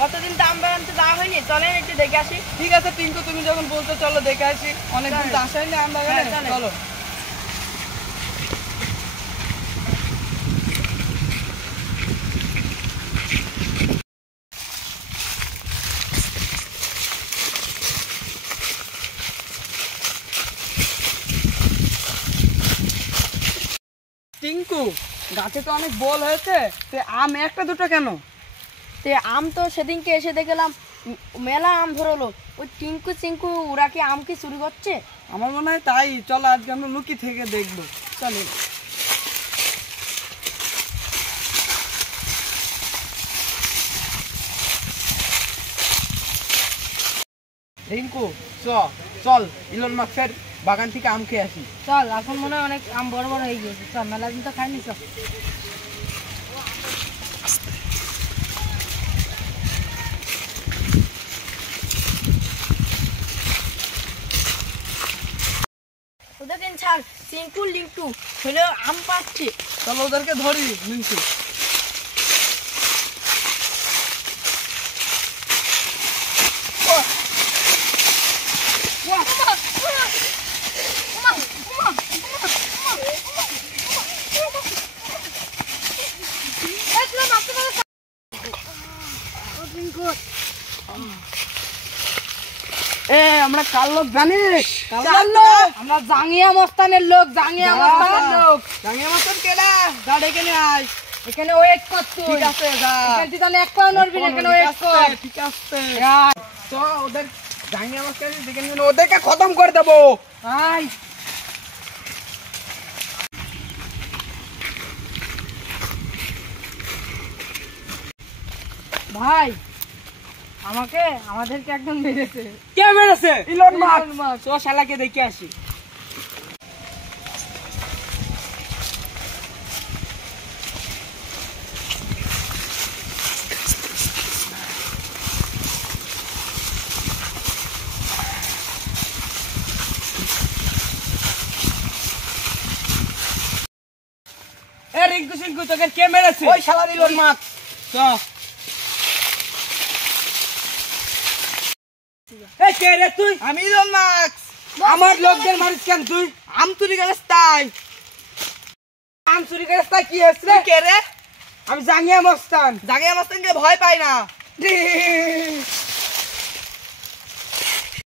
কতদিন তো আম বাগান তো যাওয়া হয়নি, চলেন একটু দেখে আসি। ঠিক আছে টিঙ্কু, তুমি যখন বলছো চলো দেখে আসি, অনেকদিন তো আসা হয়নি আম বাগানে। চলো। টিঙ্কু, গাছে তো অনেক বল হয়েছে, তে আম একটা দুটো কেন? তে আম তো সেদিনকে এসে দেখলাম মেলা আম ধরলো। ওই টিঙ্কু চিঙ্কু ওরা কি আম কি চুরি করছে? আমার মনে হয় তাই। চলো আজকে আমরা লুকি থেকে দেখবো। চলো। রিঙ্কু চল ইলন মাস্কের বাগান থেকে আম খেয়ে আসি। চল, এখন মনে হয় অনেক আম বড় বড় হয়ে গিয়েছে। চল, মেলা দিন তো খাইনি। চল। ওদের দিন ছাড়, চিঙ্কু লিটু হলে আম পাচ্ছে। চলো ওদেরকে ধরি রিঙ্কু। আমরা কার লোক জানিস? আমরা জাঙ্গিয়া মস্তানের লোক। জাঙ্গিয়া মস্তানের লোক। জাঙ্গিয়া মস্তান কেডা? যা ডেকে নিয়ে আয়। এখানে ওয়েট করতে। ঠিক আছে যা। এখানে তাহলে এক পাও নড়বি না, এখানে ওয়েট কর। ঠিক আছে তো ওদের জাঙ্গিয়া মস্তান দেখে নিয়ে ওদেরকে খতম করে দেবো। আয় ভাই, আমাদেরকে একদম মেরেছে। কে মেরেছে? Elon Musk. মাস্ক। তো শালাকে দেখে আসি। এ রিঙ্কু সিঙ্কু, তোকে কে মেরেছে? ওই শালা ইলন মাস্ক। এ কে রে তুই? আমি ইলন মাস্ক। আমার লোকদের মারিস কেন তুই? আম চুরি করিস তাই? আম চুরি করিস তাই কি হয়েছে? কে রে? আমি জাঙ্গিয়া মস্তান। জাঙ্গিয়া মস্তানকে ভয় পাই না।